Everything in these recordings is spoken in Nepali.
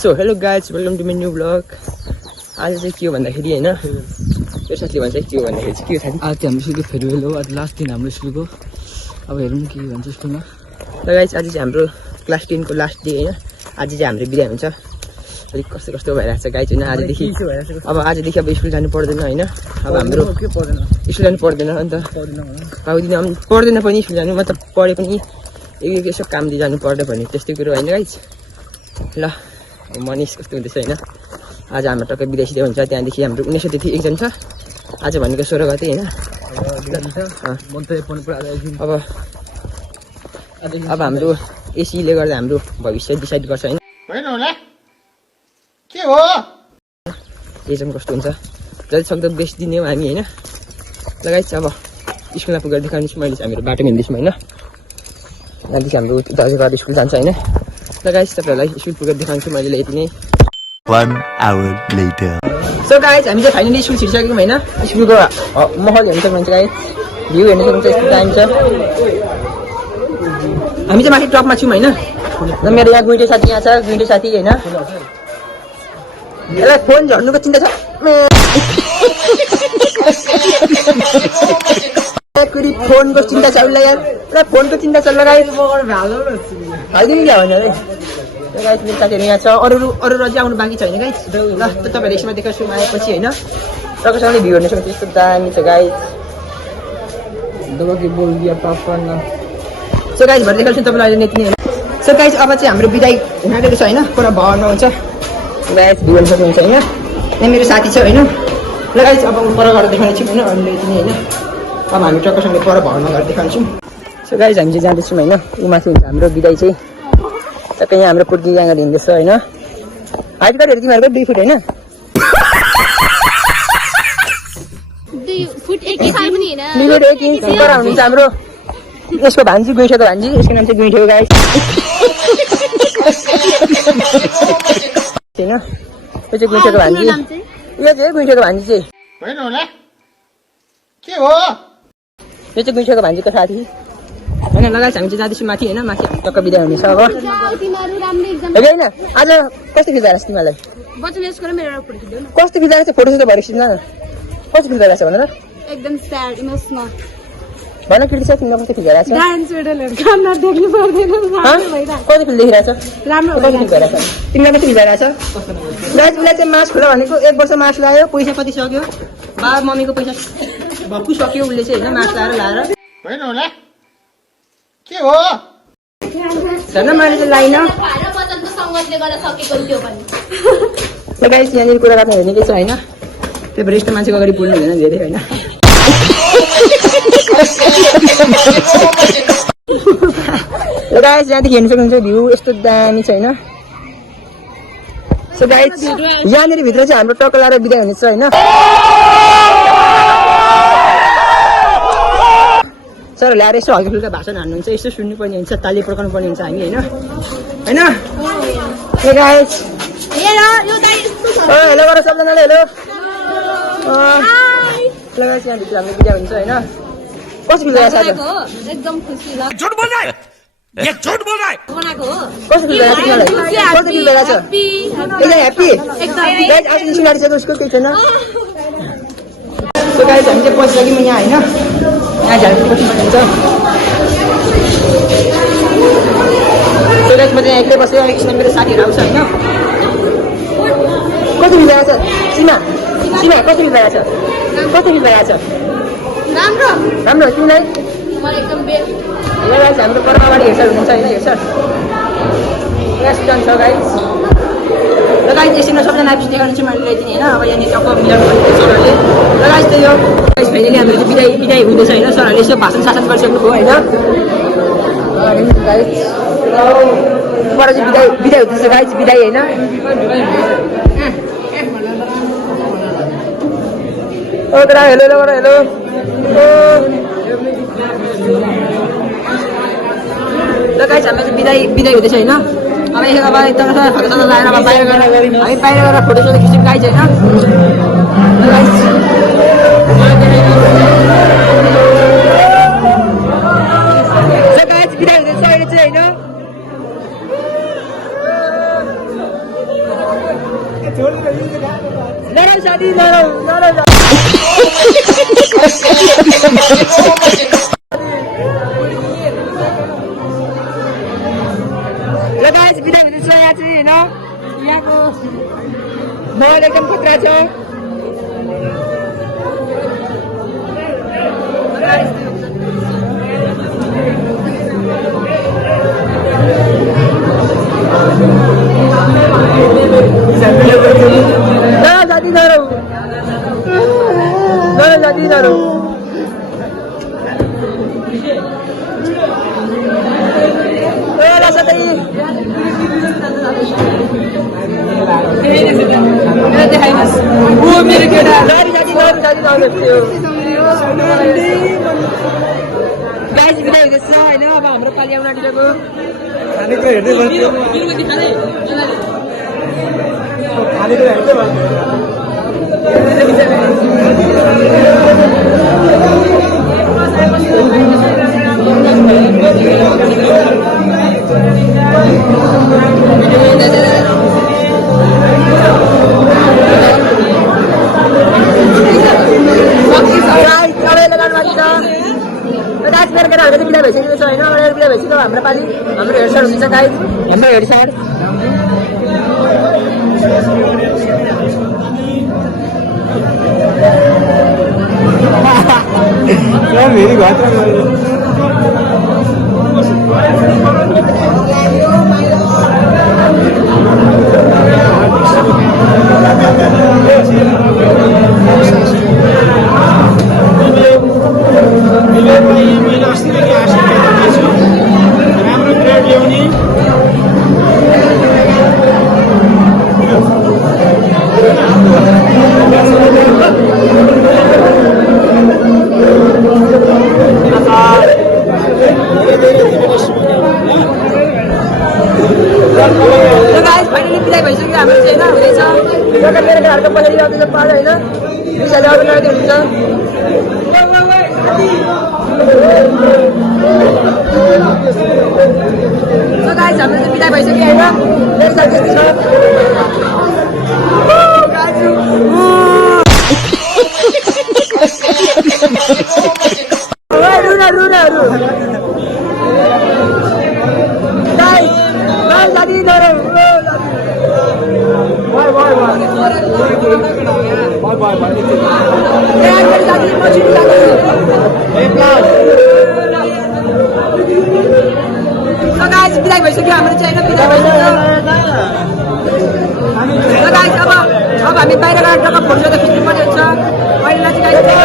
So hello guys welcome to my new blog. आज चाहिँ के हो भन्दाखेरि होइन यो साथीले भन्छ के हो भन्दाखेरि चाहिँ के हो साथी आज चाहिँ हाम्रो स्कुलको फेयरवेल हो। आज लास्ट दिन हाम्रो स्कुलको। अब हेरौँ के भन्छ स्कुलमा। र गाइज आज चाहिँ हाम्रो क्लास 10 को लास्ट डे होइन। आज चाहिँ हाम्रो बिदा हुन्छ। अलिक कस्तो कस्तो भइरहेको छ गाइज होइन। आजदेखि अब स्कुल जानु पर्दैन होइन। अब हाम्रो स्कुल जानु पर्दैन अन्त पर्दैन पनि स्कुल जानु, मतलब पढे पनि यसो काम दिइ जानु पर्दैन भन्ने त्यस्तै कुरो होइन गाइज। ल मनिस कस्तो हुँदैछ होइन। आज हाम्रो टक्कै विदेशी हुन्छ। त्यहाँदेखि हाम्रो 19 गते एक्जाम छ। आज भनेको 16 गते होइन। अब हाम्रो एसीले गर्दा हाम्रो भविष्य डिसाइड गर्छ होइन। के हो एक्जाम कस्तो हुन्छ जति सक्दो बेस्ट दिने हो हामी होइन। लगाइ अब स्कुलमा पुगेर देखाउनुहोस्। मैले चाहिँ हाम्रो बाटो हिँड्दैछौँ होइन। त्यहाँदेखि हाम्रो दाजुभाइ स्कुल जान्छ होइन। लगाइ तपाईँहरूलाई स्कुल पुगेर देखाउँछु मैले यति नै। 1 hour later. सो गाइज हामी चाहिँ फाइनली स्कुल छिरिसक्यौँ होइन। स्कुलको माहौल हेर्नु सक्नुहुन्छ गाइज, भ्यू हेर्नु सक्नुहुन्छ। यस्तो दामी छ। हामी चाहिँ माथि टपमा छौँ होइन। मेरो यहाँ गुइटे साथी यहाँ छ, गुइटे साथी होइन। यसलाई फोन झर्नुको चिन्ता छ। फोनको चिन्ता छ उसलाई यार। फोनको चिन्ता छ लगाइ हालिदिनु क्या भने गाइस। मेरो साथीहरू यहाँ छ। अरू अझै आउनु बाँकी छ होइन गाइस। ल तपाईँहरूले यसमा देखाउँछु आएपछि होइन। टक्कसँगले भ्यू हेर्नु सक्छ। यस्तो दामी छ गाइस। सो गाइस भएर देखाउँछु तपाईँलाई अहिले यति नै होइन। सो गाइस अब चाहिँ हाम्रो बिदाई हुन आँटेको छ होइन। पुरा भवनमा हुन्छ गाइस, भ्यू हेर्नु सक्नुहुन्छ होइन। यहाँ मेरो साथी छ होइन। ल गाइस अब पर गएर देखाउनेछौँ होइन। अहिले यति नै होइन। अब हामी टक्कसँगले पर भवनमा गएर देखाउँछौँ। सो गाइस हामी चाहिँ जाँदैछौँ होइन। ऊ माथि हुन्छ हाम्रो बिदाई चाहिँ। टक्कै यहाँ हाम्रो कुर्ती यहाँ हिँड्दैछ होइन। हाइट कार्डहरू तिमीहरूको 2 फुट होइन। 2 फुट 1 इंच पनि हैन। 2 फुट 1 इंच पर हुनुहुन्छ हाम्रो यसको भान्जी, गुइठोको भान्जी। यसको नाम चाहिँ गुइठो गाइस हैन। यो चाहिँ गुइठोको भान्जी। यो चाहिँ गुइठोको भान्जी चाहिँ होइन होला। के हो यो चाहिँ गुइठोको भान्जीको साथी होइन। लगाइस हामी चाहिँ जाँदैछौँ माथि होइन। माथि टक्क बिदा हुनेछ अब होइन। आज कस्तो फिल भइरहेछ तिमीलाई? कस्तो फिल भइरहेछ? फोटो सुटो भइरहेछ न। कस्तो फिल भइरहेछ भनेर एकदम स्याड इमोसनल भन। कृति छ तिमीलाई कस्तो फिल भइरहेछ? डान्स भिडियोहरु गर्न देख्नु पर्दैन। कस्तो फिल देखिरहेछ? राम्रो कस्तो फिल भइरहेछ तिमीलाई? कस्तो फिल भइरहेछ? गाइस उसलाई चाहिँ मास्क खोला भनेको 1 वर्ष मास्क लगायो। पैसा कति सक्यो? बाबा मम्मीको पैसा भक्कु सक्यो उसले चाहिँ होइन। मास्क लाएर होइन होला। के हो झन् मैले चाहिँ लाइन गाइस। यहाँनिर कुरा गर्नु हेर्ने छ होइन। त्यो भएर यस्तो मान्छेको अगाडि बोल्नु हुँदैन धेरै होइन। गाइस यहाँदेखि हेर्नु सक्नुहुन्छ भ्यू यस्तो दामी छ होइन। सो गाइस यहाँनिर भित्र चाहिँ हाम्रो टक्क लाएर बिदा हुनेछ होइन। सर ल्याएर यसो हल्का फुल्का भाषण हान्नुहुन्छ। यसो सुन्नुपर्ने हुन्छ, ताली पड्काउनु पर्ने हुन्छ हामी होइन। होइन हे गाइस हेलो गर सबजनाले हेलो। हेलो गाइस यहाँभित्र हाम्रो बिदा हुन्छ होइन। कस्तो फिल भइरहेछ आज? एकदम खुसी लाग्छ। झूठ बोल रहा है, ये झूठ बोल रहा है। बनाएको हो। कस्तो फिल भइरहेछ तिमीलाई? कस्तो फिल भइरहेछ? एकदम ह्याप्पी गाइस। आज निस्किन आँटिसक्यो उसको केही छैन। सो गाइस हामी चाहिँ पसिसक्यौँ यहाँ होइन। यहाँ झालको पछि हुन्छ। सो गाइस म चाहिँ एक्लै बसेर एकछिन मेरो साथीहरू आउँछ होइन। कस्तो फिल भइरहेछ सीमा? सीमा कस्तो फिल भइरहेछ? कस्तो फिल भइरहेछ? राम्रो राम्रो तिमीलाई? मलाई एकदम बेस्ट। ल गाइस हाम्रो परमावाडी हेर्छ हुनुहुन्छ होइन। हेर्छ रेस्टुरेन्ट छ गाइस। र गाइस यसरी सबजना आएपछि देखाउने चाहिँ मैले ल्याइदिने होइन। अब यहाँनिर टक्क मिलाउनु पर्ने सरहरूले। र गाइस त्यही हो गाइस। फाइनली हाम्रो चाहिँ बिदाई हुँदैछ होइन। सरहरूले यसो भाषण शासन गरिसक्नुभयो होइन। गाइस पर चाहिँ बिदाई हुँदैछ गाइस। बिदाई होइन। ओ दादा हेलो हेलो गर हेलो। ल गाइस हामी चाहिँ बिदाई हुँदैछ होइन। अब एकदम फोटोसोटो लगाएर अब बाहिर गएर हामी बाहिर गएर फोटोसोटो खिच्यौँ गाइस होइन। गाइस बिदाई हुँदैछ अहिले चाहिँ होइन। ल गाइस बिदा हुँदैछ यहाँ चाहिँ हैन यहाँको माहौल एकदम खतरा छ साथीहरु मेरो केटा गाइस बिदा हुँदैछ हैन अब हाम्रो पाली आउन आँटिरहेको खानेको हेर्दै बस्यो हाम्रो पाली हाम्रो हेडसर हुन्छ गाइस हाम्रो हेडसर मेरी बात अब हामी बाहिर गएर जग्गा फोटो त खिच्नु पर्ने हुन्छ अहिले चाहिँ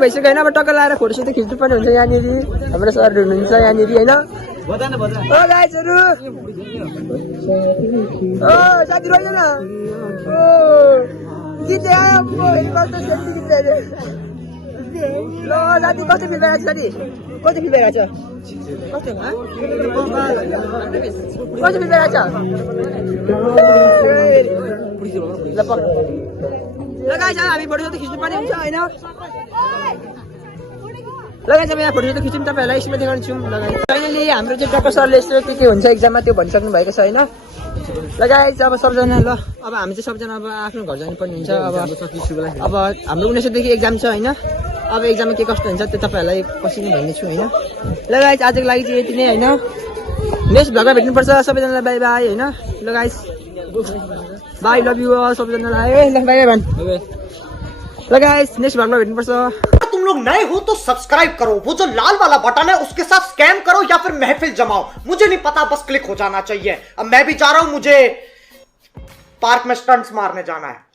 भइसक्यो होइन अब टक्क लाएर फोटोसोटो खिच्नु पर्ने हुन्छ यहाँनिर हाम्रो सरहरू हुनुहुन्छ यहाँनिर होइन ओ गाइजहरू ओ साथी रोइदैन ओ गीत आयो कस्तो सेल्फी गीत ल साथी कस्तो फिल भइरहेको छ साथी कस्तो फिल भइरहेको छ कस्तो फिल भइरहेको छ ल गाइज हामी फोटोसोटो खिच्नु पर्ने हुन्छ होइन लगाइन्छ यहाँ फोटो खिच्यौँ तपाईँहरूलाई यसमा देखाउँछु फाइनली हाम्रो चाहिँ टक्क सरले यस्तो के हुन्छ एक्जाममा त्यो भनिसक्नु भएको छ होइन लगाइन्छ अब सबजना ल अब हामी चाहिँ सबजना अब आफ्नो घर जानुपर्ने हुन्छ अब हाम्रो 19 देखि एक्जाम छ होइन अब एक्जाममा के कस्तो हुन्छ त्यो तपाईँहरूलाई पछि नै भन्नेछु होइन लगाइन्छ आजको लागि चाहिँ यति नै होइन नेक्स्ट भ्लगमा भेट्नुपर्छ सबैजनालाई बाई बाई होइन लगाइस बाई लभ यु सबैजनालाई बाई बाई भन् लगाइस नेक्स्ट भ्लगमा भेट्नुपर्छ लोग नए हो तो सब्सक्राइब करो, वो जो लाल वाला बटन है उसके साथ स्कैम करो या फिर महफिल जमाओ, मुझे नहीं पता, बस क्लिक हो जाना चाहिए। अब मैं भी जा रहा हूं, मुझे पार्क में स्टंट्स मारने जाना है।